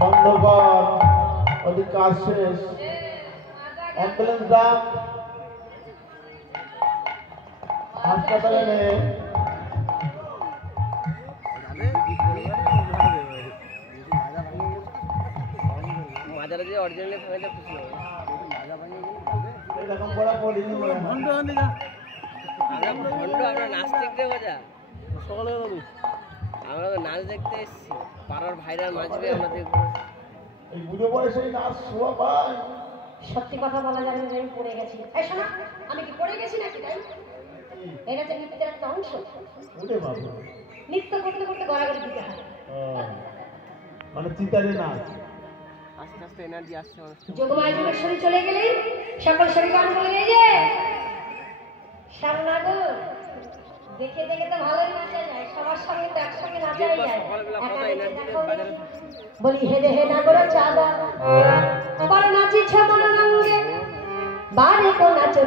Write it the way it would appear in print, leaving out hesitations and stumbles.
বন্ধুগণ, ওদের কাজ শেষ। অ্যাম্বুলেন্স ডাক, হাসপাতালে নে। মাজারে যে অরিজিনালি ভাঙাটা খুশি হবে। এরকম বড় পড়িনি বলে ভন্ড আমরা নাস্তিক দেবো যা সকালে আমরা তো নাচ দেখতে এসেছি, পাড়ার ভাইরা নাচবে, আমরা দেখবো। এই বুড়ো বয়সে নাচ শোয়া পাই। সত্যি কথা বলা যাবে না, আমি পড়ে গেছি। এই শোনো, আমি কি পড়ে গেছি নাকি? তাই এটা যে নৃত্যের একটা অংশ। ওরে বাবা, নৃত্য করতে করতে গড়াগড়ি দিতে হয়। মানে চিতারে নাচ। আস্তে আস্তে এনার্জি আসছে মানুষের। যোগমায় যোগেশ্বরী চলে গেলেন, সকল শরীর গান বলে এই যে সামনা গো, দেখে দেখে তো ভালোই নাচা যায়, সবার সঙ্গে তো একসঙ্গে নাচাই যায়। বলি হেদে হে নাগর চাঁদা, বড় নাচিছ মন রঙ্গে, বারে কো নাচো।